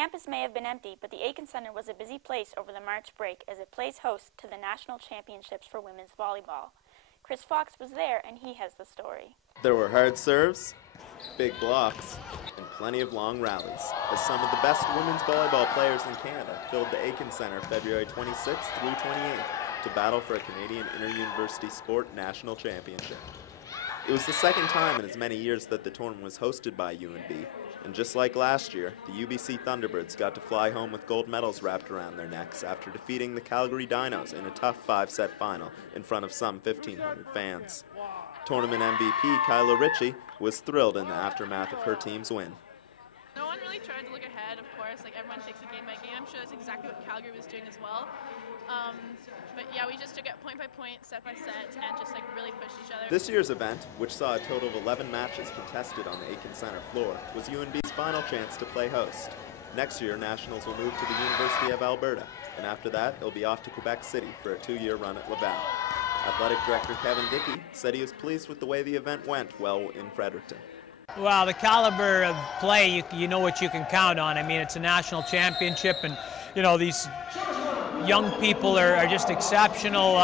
Campus may have been empty, but the Aiken Center was a busy place over the March break as it plays host to the National Championships for Women's Volleyball. Chris Fox was there, and he has the story. There were hard serves, big blocks, and plenty of long rallies, as some of the best women's volleyball players in Canada filled the Aiken Center February 26th through 28th to battle for a Canadian Inter-University Sport National Championship. It was the second time in as many years that the tournament was hosted by UNB, and just like last year, the UBC Thunderbirds got to fly home with gold medals wrapped around their necks after defeating the Calgary Dinos in a tough 5-set final in front of some 1,500 fans. Tournament MVP Kyla Ritchie was thrilled in the aftermath of her team's win. No one really tried to look ahead, of course, like everyone takes it game by game. I'm sure that's exactly what Calgary was doing as well. But yeah, we just took it point by point, set by set, and just like really pushed each other. This year's event, which saw a total of 11 matches contested on the Aiken Center floor, was UNB's final chance to play host. Next year, Nationals will move to the University of Alberta, and after that, it'll be off to Quebec City for a 2-year run at Laval. Athletic Director Kevin Dickey said he was pleased with the way the event went well in Fredericton. Well, the caliber of play, you know what you can count on. I mean, it's a national championship, and you know these young people are just exceptional.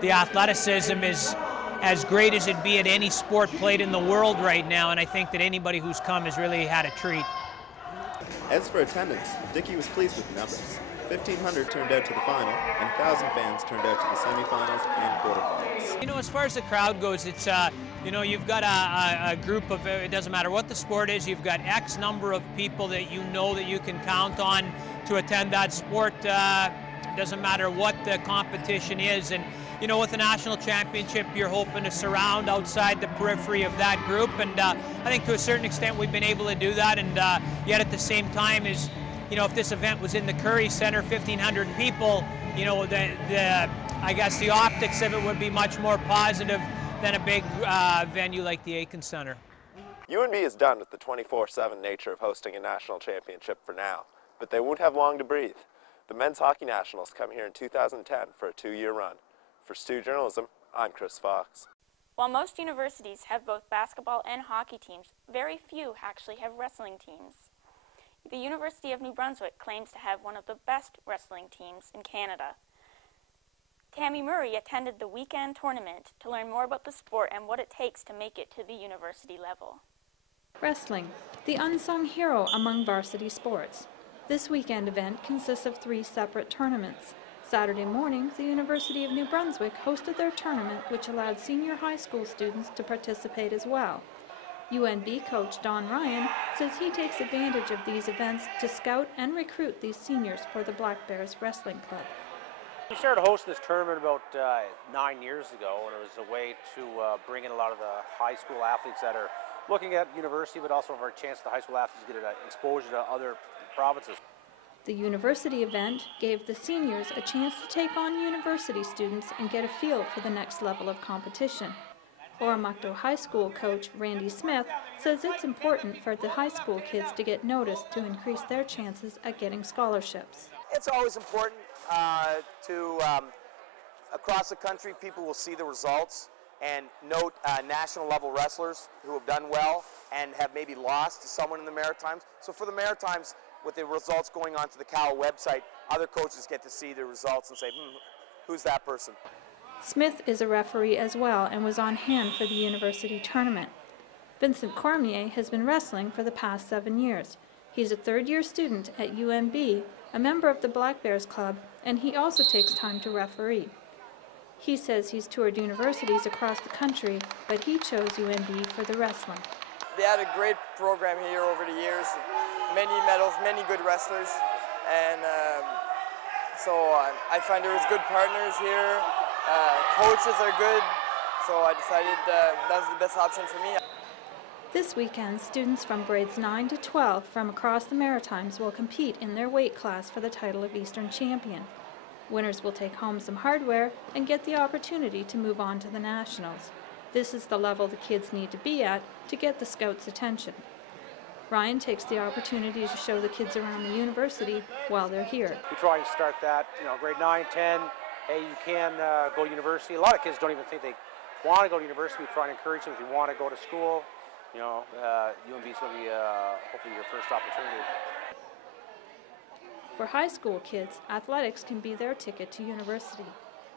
The athleticism is as great as it'd be at any sport played in the world right now, and I think that anybody who's come has really had a treat. As for attendance, Dickey was pleased with the numbers. 1,500 turned out to the final, and 1,000 fans turned out to the semifinals and quarterfinals. You know, as far as the crowd goes, it's you know, you've got a group of, it doesn't matter what the sport is, you've got X number of people that you know that you can count on to attend that sport. Doesn't matter what the competition is, and you know, with the national championship, you're hoping to surround outside the periphery of that group, and I think to a certain extent we've been able to do that, and yet at the same time is, you know, if this event was in the Curry Center, 1,500 people, you know, I guess the optics of it would be much more positive than a big venue like the Aiken Center. UNB is done with the 24/7 nature of hosting a national championship for now, but they won't have long to breathe. The Men's Hockey Nationals come here in 2010 for a 2-year run. For Stu Journalism, I'm Chris Fox. While most universities have both basketball and hockey teams, very few actually have wrestling teams. The University of New Brunswick claims to have one of the best wrestling teams in Canada. Tammy Murray attended the weekend tournament to learn more about the sport and what it takes to make it to the university level. Wrestling, the unsung hero among varsity sports. This weekend event consists of 3 separate tournaments. Saturday morning, the University of New Brunswick hosted their tournament, which allowed senior high school students to participate as well. UNB coach Don Ryan says he takes advantage of these events to scout and recruit these seniors for the Black Bears Wrestling Club. We started hosting this tournament about 9 years ago, and it was a way to bring in a lot of the high school athletes that are looking at university, but also for a chance for the high school athletes to get exposure to other provinces. The university event gave the seniors a chance to take on university students and get a feel for the next level of competition. Oromocto High School coach Randy Smith says it's important for the high school kids to get noticed to increase their chances at getting scholarships. It's always important across the country, people will see the results and note national level wrestlers who have done well and have maybe lost to someone in the Maritimes. So for the Maritimes, with the results going onto the Cal website, other coaches get to see the results and say, who's that person? Smith is a referee as well and was on hand for the university tournament. Vincent Cormier has been wrestling for the past 7 years. He's a third-year student at UNB, a member of the Black Bears Club, and he also takes time to referee. He says he's toured universities across the country, but he chose UNB for the wrestling. They had a great program here over the years, many medals, many good wrestlers, and so I find there was good partners here, coaches are good, so I decided that was the best option for me. This weekend, students from grades 9 to 12 from across the Maritimes will compete in their weight class for the title of Eastern Champion. Winners will take home some hardware and get the opportunity to move on to the Nationals. This is the level the kids need to be at to get the scouts' attention. Ryan takes the opportunity to show the kids around the university while they're here. We try and start that, you know, grade 9, 10, hey, you can go to university. A lot of kids don't even think they want to go to university. We try and encourage them if you want to go to school. You know, UNB is going to be hopefully your first opportunity. For high school kids, athletics can be their ticket to university.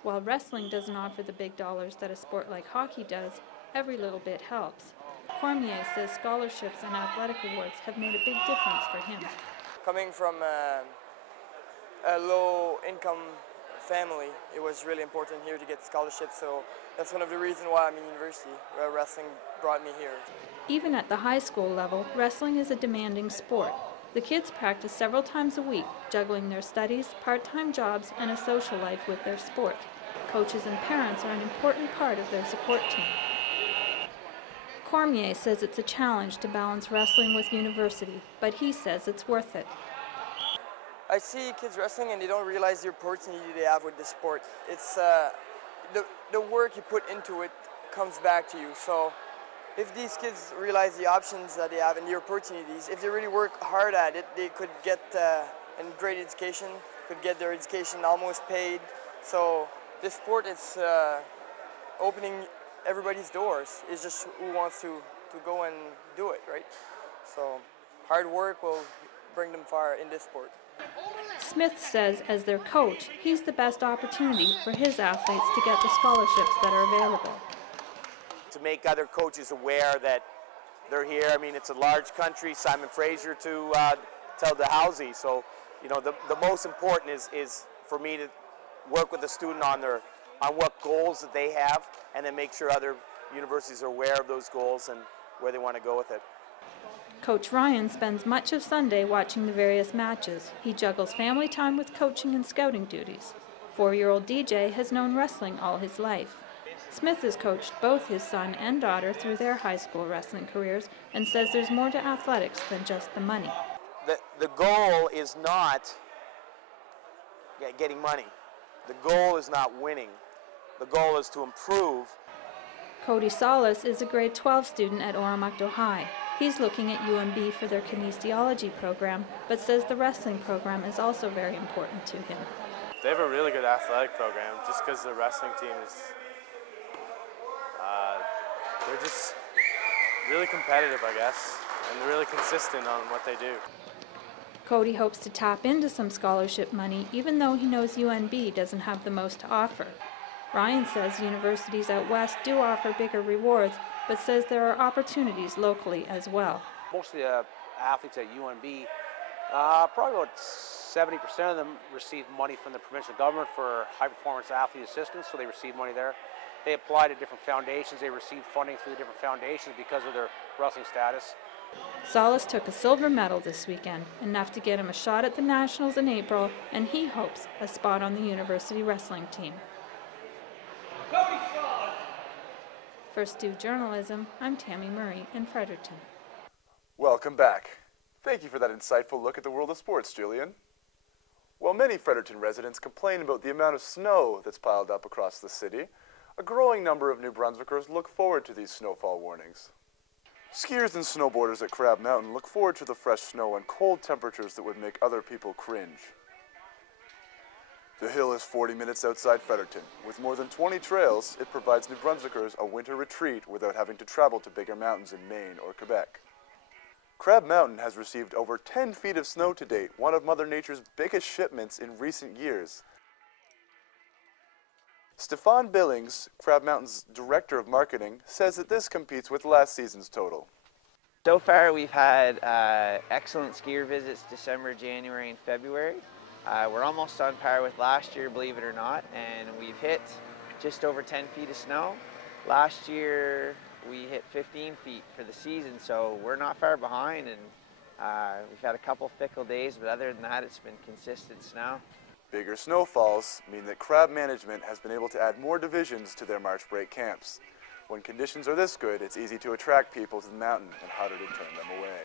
While wrestling doesn't offer the big dollars that a sport like hockey does, every little bit helps. Cormier says scholarships and athletic awards have made a big difference for him. Coming from a low-income family, it was really important here to get scholarships, so that's one of the reasons why I'm in university, where wrestling brought me here. Even at the high school level, wrestling is a demanding sport. The kids practice several times a week, juggling their studies, part-time jobs, and a social life with their sport. Coaches and parents are an important part of their support team. Cormier says it's a challenge to balance wrestling with university, but he says it's worth it. I see kids wrestling and they don't realize the opportunity they have with this sport. It's the work you put into it comes back to you. So if these kids realize the options that they have and the opportunities, if they really work hard at it, they could get a great education, could get their education almost paid. So this sport is opening everybody's doors. It's just who wants to go and do it, right? So hard work will bring them far in this sport. Smith says as their coach, he's the best opportunity for his athletes to get the scholarships that are available. To make other coaches aware that they're here. I mean, it's a large country, Simon Fraser to Dalhousie. So, you know, the most important is for me to work with the student on what goals that they have, and then make sure other universities are aware of those goals and where they want to go with it. Coach Ryan spends much of Sunday watching the various matches. He juggles family time with coaching and scouting duties. 4-year-old DJ has known wrestling all his life. Smith has coached both his son and daughter through their high school wrestling careers and says there's more to athletics than just the money. The goal is not getting money. The goal is not winning. The goal is to improve. Cody Solis is a grade 12 student at Oromocto High. He's looking at UNB for their kinesiology program, but says the wrestling program is also very important to him. They have a really good athletic program just because the wrestling team is, they're just really competitive, I guess, and they're really consistent on what they do. Cody hopes to tap into some scholarship money, even though he knows UNB doesn't have the most to offer. Ryan says universities out west do offer bigger rewards, but says there are opportunities locally as well. Most of the athletes at UNB, probably about 70% of them receive money from the provincial government for high-performance athlete assistance, so they receive money there. They apply to different foundations. They receive funding through the different foundations because of their wrestling status. Solis took a silver medal this weekend, enough to get him a shot at the Nationals in April, and he hopes a spot on the university wrestling team. For Stu Journalism, I'm Tammy Murray in Fredericton. Welcome back. Thank you for that insightful look at the world of sports, Julian. While many Fredericton residents complain about the amount of snow that's piled up across the city, a growing number of New Brunswickers look forward to these snowfall warnings. Skiers and snowboarders at Crab Mountain look forward to the fresh snow and cold temperatures that would make other people cringe. The hill is 40 minutes outside Fredericton. With more than 20 trails, it provides New Brunswickers a winter retreat without having to travel to bigger mountains in Maine or Quebec. Crab Mountain has received over 10 feet of snow to date, one of Mother Nature's biggest shipments in recent years. Stefan Billings, Crab Mountain's Director of Marketing, says that this competes with last season's total. So far we've had excellent skier visits December, January, and February. We're almost on par with last year, believe it or not, and we've hit just over 10 feet of snow. Last year we hit 15 feet for the season, so we're not far behind, and we've had a couple fickle days, but other than that it's been consistent snow. Bigger snowfalls mean that Crab Management has been able to add more divisions to their March break camps. When conditions are this good, it's easy to attract people to the mountain and harder to turn them away.